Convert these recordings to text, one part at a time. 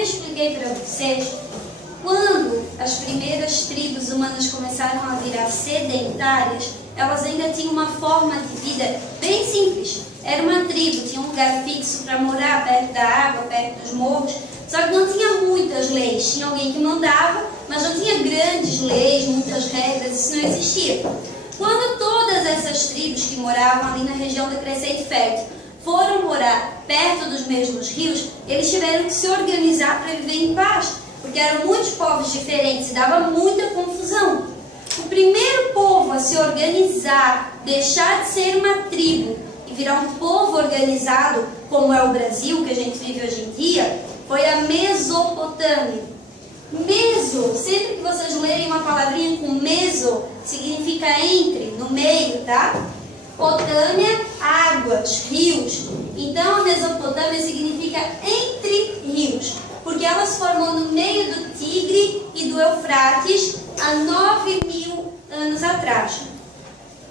eu expliquei para vocês, quando as primeiras tribos humanas começaram a virar sedentárias, elas ainda tinham uma forma de vida bem simples. Era uma tribo, tinha um lugar fixo para morar perto da água, perto dos morros, só que não tinha muitas leis. Tinha alguém que mandava, mas não tinha grandes leis, muitas regras, isso não existia. Quando todas essas tribos que moravam ali na região da Crescente Fértil foram morar perto dos mesmos rios, eles tiveram que se organizar para viver em paz, porque eram muitos povos diferentes e dava muita confusão. O primeiro povo a se organizar, deixar de ser uma tribo e virar um povo organizado, como é o Brasil, que a gente vive hoje em dia, foi a Mesopotâmia. Meso, sempre que vocês lerem uma palavrinha com meso, significa entre, no meio, tá? Potâmia, águas, rios. Então a Mesopotâmia significa entre rios, porque ela se formou no meio do Tigre e do Eufrates há 9.000 anos atrás.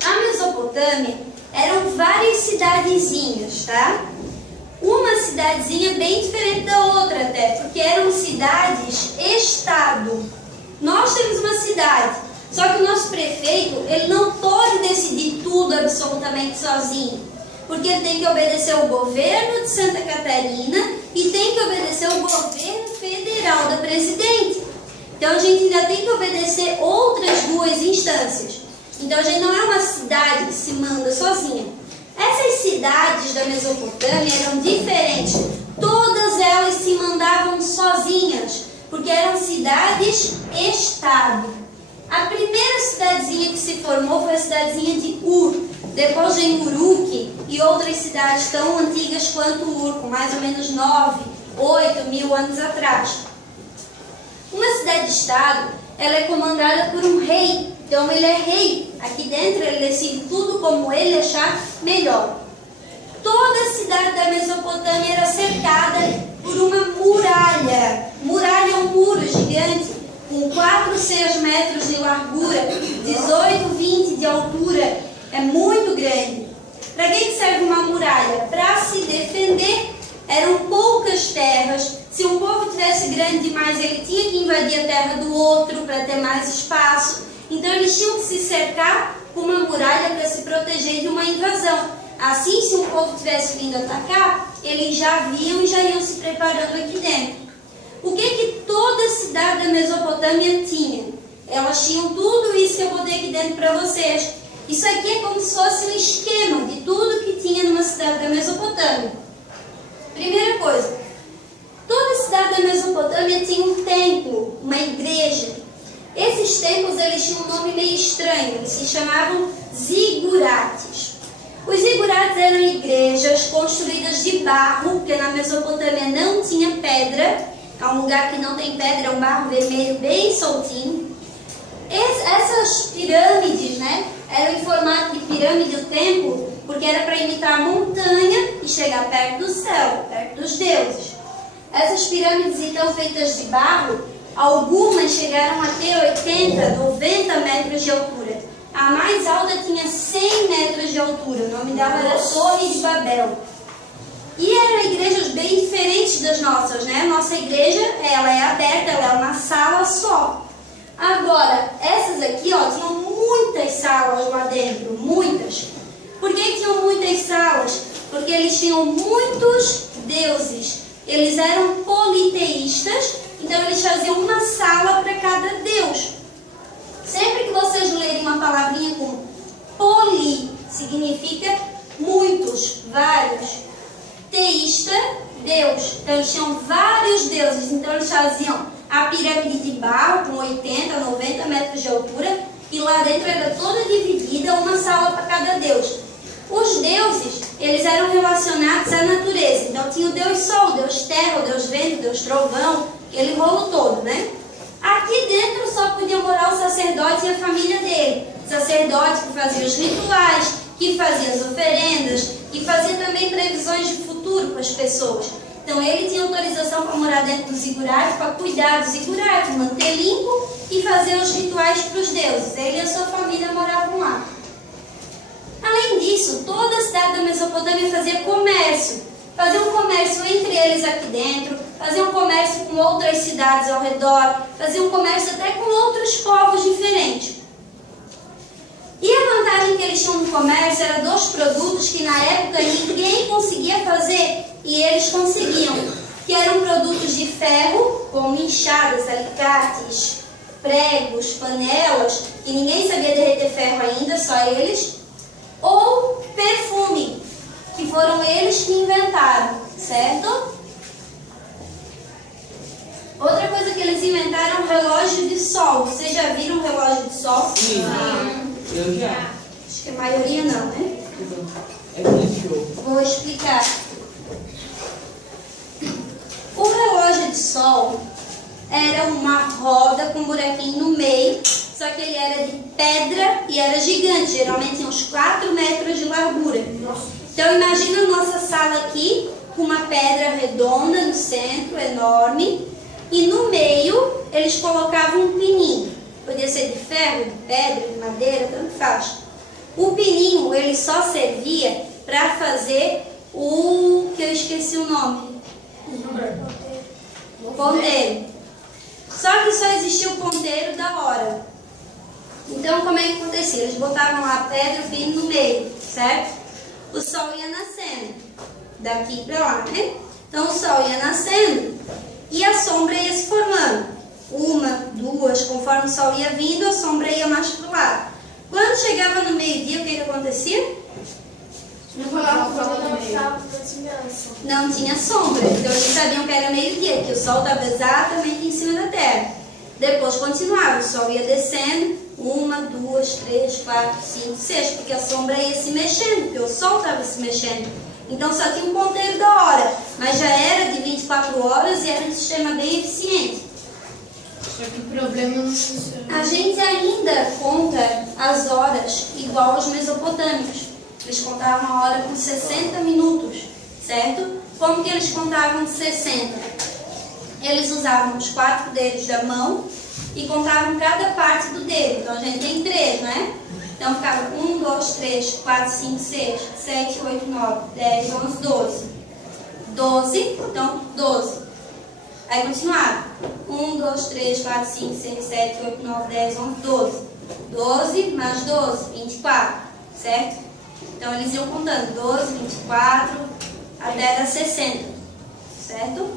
A Mesopotâmia eram várias cidadezinhas, tá? Uma cidadezinha bem diferente da outra até, porque eram cidades-estado. Nós temos uma cidade, só que o nosso prefeito, ele não pode decidir tudo absolutamente sozinho, porque ele tem que obedecer o governo de Santa Catarina e tem que obedecer o governo federal da presidente. Então a gente ainda tem que obedecer outras duas instâncias. Então a gente não é uma cidade que se manda sozinha. Essas cidades da Mesopotâmia eram diferentes. Todas elas se mandavam sozinhas, porque eram cidades-estado. A primeira cidadezinha que se formou foi a cidadezinha de Ur. Depois vem Uruk e outras cidades tão antigas quanto Ur, com mais ou menos 8.000 anos atrás. Uma cidade-estado, ela é comandada por um rei. Então ele é rei. Aqui dentro ele decide tudo como ele achar melhor. Toda a cidade da Mesopotâmia era cercada por uma muralha. Muralha é um muro gigante, com 4, 6 metros de largura, 18, 20 de altura. É muito grande. Para que serve uma muralha? Para se defender. Eram poucas terras. Se um povo tivesse grande demais, ele tinha que invadir a terra do outro para ter mais espaço. Então eles tinham que se cercar com uma muralha para se proteger de uma invasão. Assim, se um povo tivesse vindo atacar, eles já viam e já iam se preparando aqui dentro. O que toda a cidade da Mesopotâmia tinha? Elas tinham tudo isso que eu botei aqui dentro para vocês. Isso aqui é como se fosse um esquema de tudo que tinha numa cidade da Mesopotâmia. Primeira coisa, toda a cidade da Mesopotâmia tinha um templo, uma igreja. Esses templos eles tinham um nome meio estranho, eles se chamavam zigurates. Os zigurates eram igrejas construídas de barro, porque na Mesopotâmia não tinha pedra. É um lugar que não tem pedra, é um barro vermelho bem soltinho. Essas pirâmides, né, eram em formato de pirâmide o templo, porque era para imitar a montanha e chegar perto do céu, perto dos deuses. Essas pirâmides, então, feitas de barro, algumas chegaram a ter 80, 90 metros de altura. A mais alta tinha 100 metros de altura. O nome dela era Torre de Babel. E eram igrejas bem diferentes das nossas, né? Nossa igreja, ela é aberta, ela é uma sala só. Agora, essas aqui, ó, tinham muitas salas lá dentro, muitas. Por que tinham muitas salas? Porque eles tinham muitos deuses. Eles eram politeístas, então eles faziam uma sala para cada deus. Sempre que vocês lerem uma palavrinha com poli, significa muitos, vários. Teísta, Deus. Então eles tinham vários deuses. Então eles faziam a pirâmide de barro com 80, 90 metros de altura. E lá dentro era toda dividida, uma sala para cada deus. Os deuses, eles eram relacionados à natureza. Então tinha o Deus Sol, o Deus Terra, o Deus Vento, o Deus Trovão, aquele rolo todo, né? Aqui dentro só podia morar o sacerdote e a família dele. O sacerdote que fazia os rituais, que fazia as oferendas, que fazia também previsões de futuro para as pessoas. Então ele tinha autorização para morar dentro do zigurate, para cuidar do zigurate, manter limpo e fazer os rituais para os deuses. Ele e a sua família moravam lá. Além disso, toda a cidade da Mesopotâmia fazia comércio. faziam um comércio entre eles aqui dentro, faziam um comércio com outras cidades ao redor, faziam um comércio até com outros povos diferentes. E a vantagem que eles tinham no comércio era dos produtos que na época ninguém conseguia fazer e eles conseguiam, que eram produtos de ferro, como enxadas, alicates, pregos, panelas, que ninguém sabia derreter ferro ainda, só eles, ou perfume, que foram eles que inventaram, certo? Outra coisa que eles inventaram é um relógio de sol. Vocês já viram um relógio de sol? Sim. Eu já. Acho que a maioria não, né? É muito show. Vou explicar. O relógio de sol era uma roda com um buraquinho no meio, só que ele era de pedra e era gigante, geralmente tinha uns 4 metros de largura. Então imagina a nossa sala aqui, com uma pedra redonda no centro, enorme, e no meio eles colocavam um pininho. Podia ser de ferro, de pedra, de madeira, tanto faz. O pininho ele só servia para fazer o que eu esqueci o nome. O ponteiro. Só que só existia o ponteiro da hora. Então como é que acontecia? Eles botavam lá a pedra e o pino no meio, certo? O sol ia nascendo, daqui para lá, né? Então o sol ia nascendo e a sombra ia se formando. Uma, duas, conforme o sol ia vindo, a sombra ia mais para o lado. Quando chegava no meio-dia, o que acontecia? Não tinha sombra, então eles sabiam que era meio-dia, porque o sol estava exatamente em cima da terra. Depois continuava, o sol ia descendo, 1, 2, 3, 4, 5, 6, porque a sombra ia se mexendo, porque o sol estava se mexendo. Então só tinha um ponteiro da hora, mas já era de 24 horas e era um sistema bem eficiente. Só que o problema não funciona. A gente ainda conta as horas igual aos mesopotâmicos. Eles contavam a hora com 60 minutos, certo? Como que eles contavam 60? Eles usavam os 4 dedos da mão e contavam cada parte do dedo. Então a gente tem 3, né? Então ficava 1, 2, 3, 4, 5, 6, 7, 8, 9, 10, 11, 12. 12, então 12. Aí continuava. 1, 2, 3, 4, 5, 6, 7, 8, 9, 10, 11, 12. 12 mais 12, 24, certo? Então eles iam contando 12, 24, até dar 60, certo?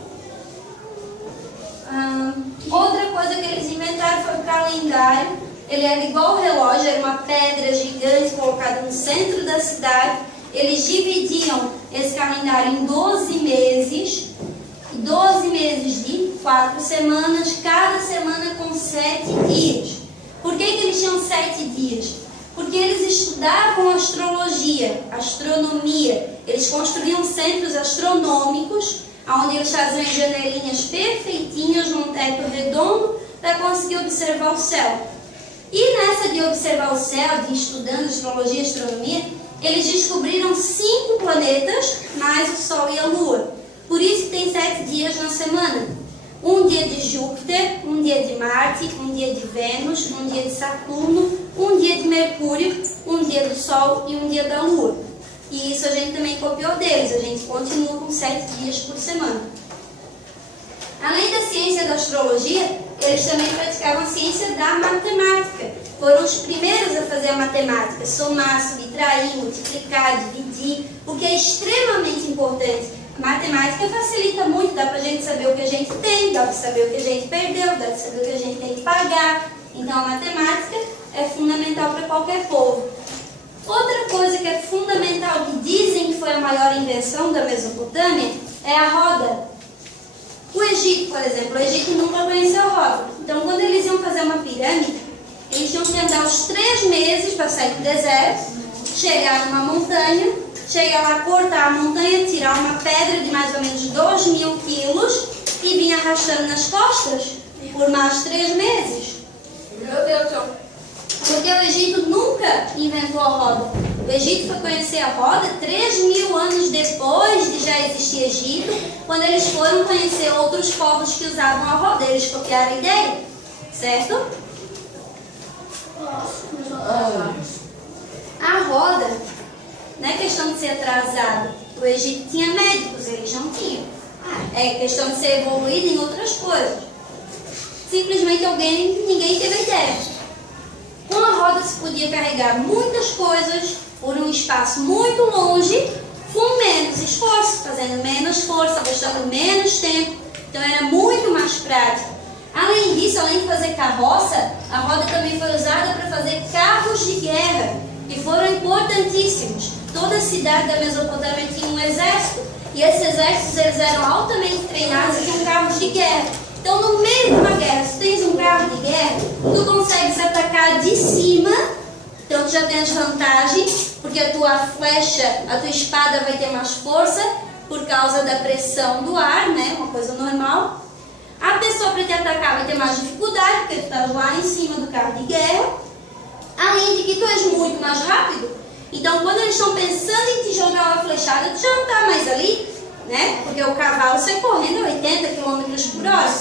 Outra coisa que eles inventaram foi o calendário. Ele era igual ao relógio, era uma pedra gigante colocada no centro da cidade. Eles dividiam esse calendário em 12 meses, 12 meses de 4 semanas, cada semana com 7 dias. Por que eles tinham 7 dias? Porque eles estudavam astrologia, astronomia. Eles construíam centros astronômicos, onde eles faziam janelinhas perfeitinhas num teto redondo para conseguir observar o céu. E nessa de observar o céu, de estudando astrologia e astronomia, eles descobriram 5 planetas, mais o Sol e a Lua. Por isso que tem 7 dias na semana. Um dia de Júpiter, um dia de Marte, um dia de Vênus, um dia de Saturno, um dia de Mercúrio, um dia do Sol e um dia da Lua. E isso a gente também copiou deles, a gente continua com 7 dias por semana. Além da ciência da astrologia, eles também praticavam a ciência da matemática. Foram os primeiros a fazer a matemática, somar, subtrair, multiplicar, dividir, o que é extremamente importante. A matemática facilita muito, dá pra gente saber o que a gente tem, dá pra saber o que a gente perdeu, dá pra saber o que a gente tem que pagar. Então a matemática é fundamental para qualquer povo. Outra coisa que é fundamental, que dizem que foi a maior invenção da Mesopotâmia, é a roda. O Egito, por exemplo, o Egito nunca conheceu a roda. Então quando eles iam fazer uma pirâmide, eles tinham que andar os 3 meses para sair do deserto, chegar numa montanha, chegar lá, cortar a montanha, tirar uma pedra de mais ou menos 2.000 quilos e vir arrastando nas costas por mais 3 meses. Meu Deus do céu. Porque o Egito nunca inventou a roda. O Egito foi conhecer a roda 3.000 anos depois de já existir Egito, quando eles foram conhecer outros povos que usavam a roda. Eles copiaram a ideia, certo? A roda não é questão de ser atrasado. O Egito tinha médicos, eles não tinham. É questão de ser evoluído em outras coisas. Simplesmente ninguém teve ideia. Com a roda se podia carregar muitas coisas por um espaço muito longe, com menos esforço, fazendo menos força, gastando menos tempo. Então era muito mais prático. Além disso, além de fazer carroça, a roda também foi usada para fazer carros de guerra, que foram importantíssimos. Toda a cidade da Mesopotâmia tinha um exército, e esses exércitos eles eram altamente treinados e tinham carros de guerra. Então, no meio de uma guerra, se tens um carro de guerra, tu consegues atacar de cima, então tu já tens vantagem, porque a tua flecha, a tua espada vai ter mais força, por causa da pressão do ar, né? Uma coisa normal. A pessoa para te atacar vai ter mais dificuldade, porque tu estás lá em cima do carro de guerra. Além de que tu és muito mais rápido. Então, quando eles estão pensando em te jogar uma flechada, tu já não está mais ali, né? Porque o cavalo sai correndo a 80 km por hora,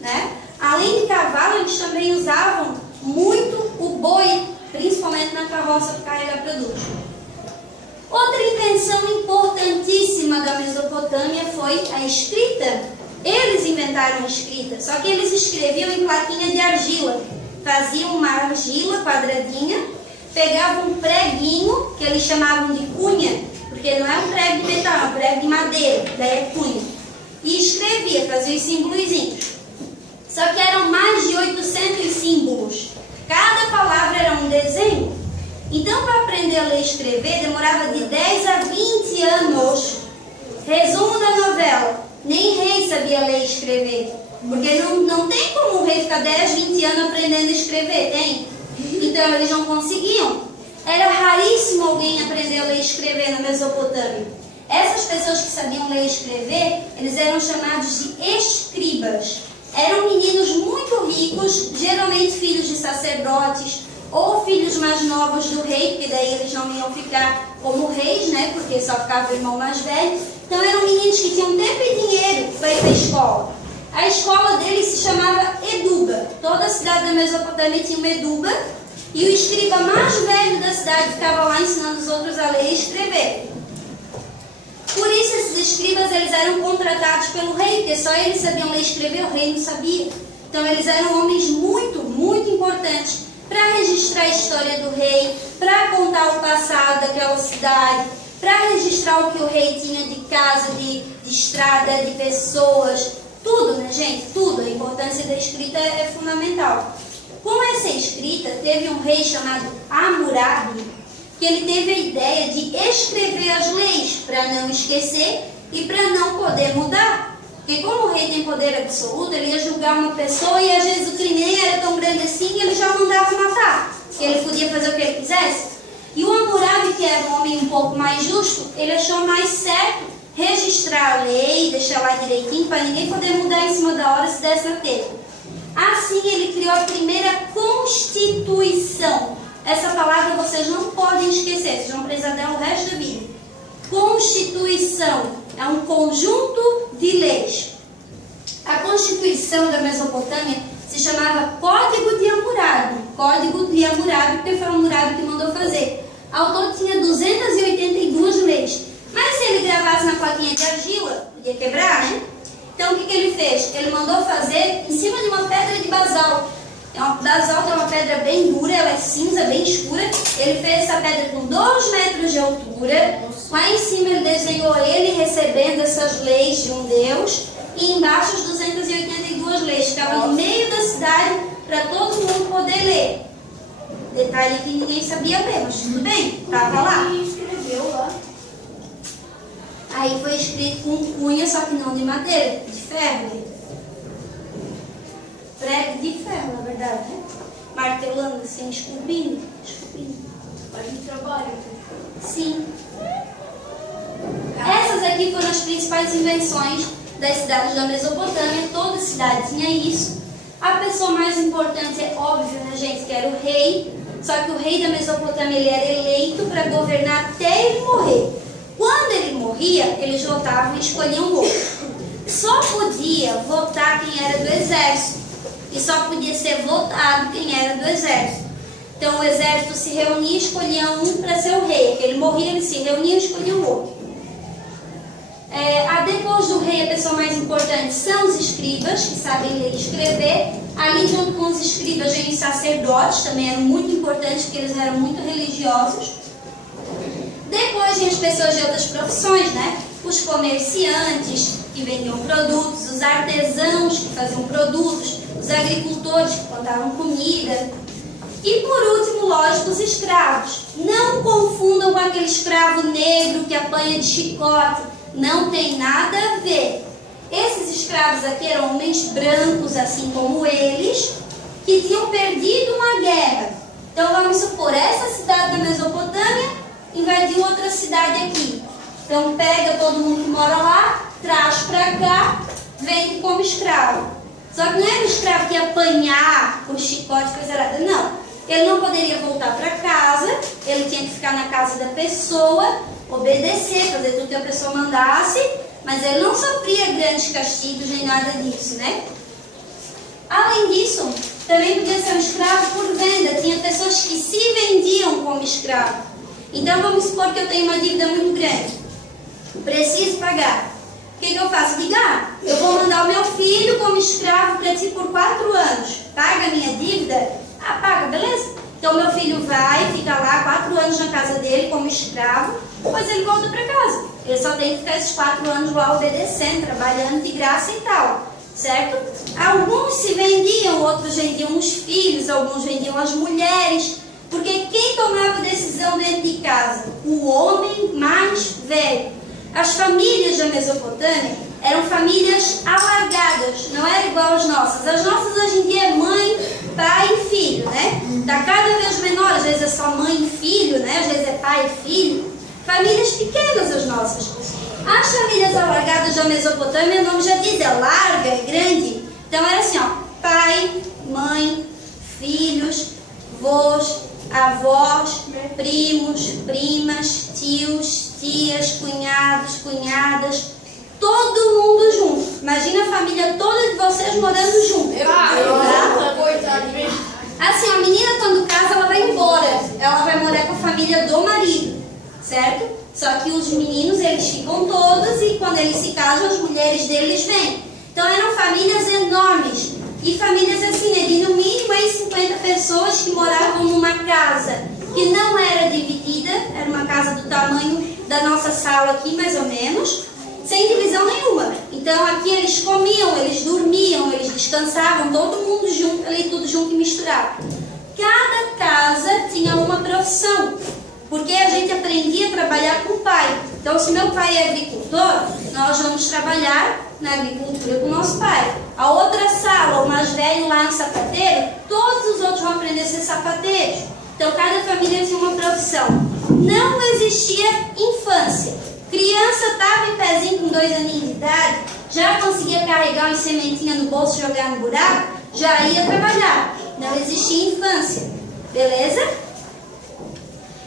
né? Além de cavalo, eles também usavam muito o boi, principalmente na carroça para carregar produtos. Outra invenção importantíssima da Mesopotâmia foi a escrita. Eles inventaram a escrita, só que eles escreviam em plaquinha de argila. Faziam uma argila quadradinha, pegavam um preguinho, que eles chamavam de cunha, porque não é um prego de metal, é um prego de madeira, daí é cunha. E escrevia, fazia os símbolozinhos. Só que eram mais de 800 símbolos. Cada palavra era um desenho. Então, para aprender a ler e escrever, demorava de 10 a 20 anos. Resumo da novela: nem rei sabia ler e escrever. Porque não tem como o rei ficar 10, 20 anos aprendendo a escrever, tem? Então, eles não conseguiam. Era raríssimo alguém aprender a ler e escrever na Mesopotâmia. Essas pessoas que sabiam ler e escrever, eles eram chamados de escribas. Eram meninos muito ricos, geralmente filhos de sacerdotes, ou filhos mais novos do rei, porque daí eles não iam ficar como reis, né? Porque só ficava o irmão mais velho. Então eram meninos que tinham tempo e dinheiro para ir para a escola. A escola deles se chamava Eduba. Toda a cidade da Mesopotâmia tinha uma Eduba, e o escriba mais velho da cidade ficava lá ensinando os outros a ler e escrever. Por isso esses escribas eles eram contratados pelo rei, porque só eles sabiam ler e escrever, o rei não sabia. Então eles eram homens muito, muito importantes para registrar a história do rei, para contar o passado daquela cidade, para registrar o que o rei tinha de casa, de estrada, de pessoas, tudo, né, gente? Tudo. A importância da escrita é fundamental. Com essa escrita, teve um rei chamado Hammurabi, que ele teve a ideia de escrever as leis para não esquecer e para não poder mudar. Porque como o rei tem poder absoluto, ele ia julgar uma pessoa e às vezes o crime nem era tão grande assim e ele já mandava matar. Porque ele podia fazer o que ele quisesse. E o Hammurabi, que era um homem um pouco mais justo, ele achou mais certo registrar a lei, deixar lá direitinho, para ninguém poder mudar em cima da hora se desse na telha. Assim ele criou a primeira Constituição. Essa palavra vocês não podem esquecer, vocês vão precisar dela o resto da vida. Constituição é um conjunto de leis. A Constituição da Mesopotâmia se chamava Código de Hammurabi. Código de Hammurabi, porque foi o Hammurabi que mandou fazer. Ao todo tinha 282 leis. Mas se ele gravasse na plaquinha de argila, podia quebrar, né? Então o que ele fez? Ele mandou fazer em cima de uma pedra de basalto. Basalto é uma pedra bem dura, ela é cinza, bem escura. Ele fez essa pedra com 2 metros de altura. Lá em cima ele desenhou ele recebendo essas leis de um deus. E embaixo as 282 leis. Ficava no meio da cidade para todo mundo poder ler. Detalhe que ninguém sabia ler, mas tudo bem, estava lá. E escreveu lá. Aí foi escrito com cunha, só que não de madeira, de ferro. Prego de ferro, na verdade, né? Martelando assim, esculpindo. Faz um trabalho. Sim. Essas aqui foram as principais invenções das cidades da Mesopotâmia. Toda cidade tinha isso. A pessoa mais importante é óbvio, né, gente, que era o rei. Só que o rei da Mesopotâmia ele era eleito para governar até ele morrer. Quando ele morria, eles votavam e escolhiam outro. Só podia votar quem era do exército. E só podia ser votado quem era do exército. Então o exército se reunia e escolhia um para ser o rei. Ele morria, ele se reunia e escolhia o outro. Depois do rei, a pessoa mais importante são os escribas, que sabem ler e escrever. Ali, junto com os escribas, vem os sacerdotes, também eram muito importantes, porque eles eram muito religiosos. Depois vem as pessoas de outras profissões, né? Os comerciantes, que vendiam produtos, os artesãos, que faziam produtos, os agricultores, que plantavam comida. E por último, lógico, os escravos. Não confundam com aquele escravo negro que apanha de chicote. Não tem nada a ver. Esses escravos aqui eram homens brancos, assim como eles, que tinham perdido uma guerra. Então vamos supor, essa cidade da Mesopotâmia invadiu outra cidade aqui. Então pega todo mundo que mora lá, traz para cá, vende como escravo. Só que não era um escravo que ia apanhar com chicote, coisa errada. Não. Ele não poderia voltar para casa, ele tinha que ficar na casa da pessoa, obedecer, fazer tudo que a pessoa mandasse, mas ele não sofria grandes castigos nem nada disso, né? Além disso, também podia ser um escravo por venda. Tinha pessoas que se vendiam como escravo. Então vamos supor que eu tenho uma dívida muito grande. Preciso pagar. O que eu faço? Digo, eu vou mandar o meu filho como escravo para ti por 4 anos. Paga a minha dívida? Paga, beleza? Então meu filho vai, fica lá 4 anos na casa dele como escravo, depois ele volta para casa. Ele só tem que ficar esses 4 anos lá obedecendo, trabalhando de graça e tal, certo? Alguns se vendiam, outros vendiam os filhos, alguns vendiam as mulheres, porque quem tomava decisão dentro de casa? O homem mais velho. As famílias da Mesopotâmia eram famílias alargadas, não era igual às nossas. As nossas hoje em dia é mãe, pai e filho, né? Está cada vez menor, às vezes é só mãe e filho, né? Às vezes é pai e filho. Famílias pequenas as nossas. As famílias alargadas da Mesopotâmia, o nome já diz, é larga, é grande. Então era assim, ó, pai, mãe, filhos, avós, avós, primos, primas, tios, tias, cunhados, cunhadas, todo mundo junto. Imagina a família toda de vocês morando junto. Assim, a menina quando casa, ela vai embora. Ela vai morar com a família do marido, certo? Só que os meninos, eles ficam todos e quando eles se casam, as mulheres deles vêm. Então eram famílias enormes. E famílias assim, de no mínimo 50 pessoas que moravam numa casa que não era dividida, era uma casa do tamanho da nossa sala aqui, mais ou menos, sem divisão nenhuma. Então aqui eles comiam, eles dormiam, eles descansavam, todo mundo junto, ali tudo junto e misturado. Cada casa tinha uma profissão, porque a gente aprendia a trabalhar com o pai. Então se meu pai é agricultor, nós vamos trabalhar na agricultura com o nosso pai. A outra sala, o mais velho lá em sapateiro, todos os outros vão aprender a ser sapateiros. Então cada família tinha uma profissão. Não existia infância. Criança estava em pezinho com 2 aninhos de idade, já conseguia carregar uma sementinha no bolso e jogar no buraco, já ia trabalhar. Não existia infância. Beleza?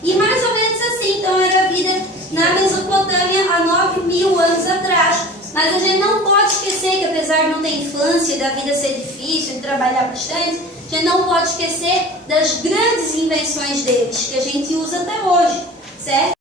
E mais ou menos assim, então era a vida na Mesopotâmia há 9.000 anos atrás. Mas a gente não pode esquecer que apesar de não ter infância, da vida ser difícil, de trabalhar bastante, a gente não pode esquecer das grandes invenções deles, que a gente usa até hoje, certo?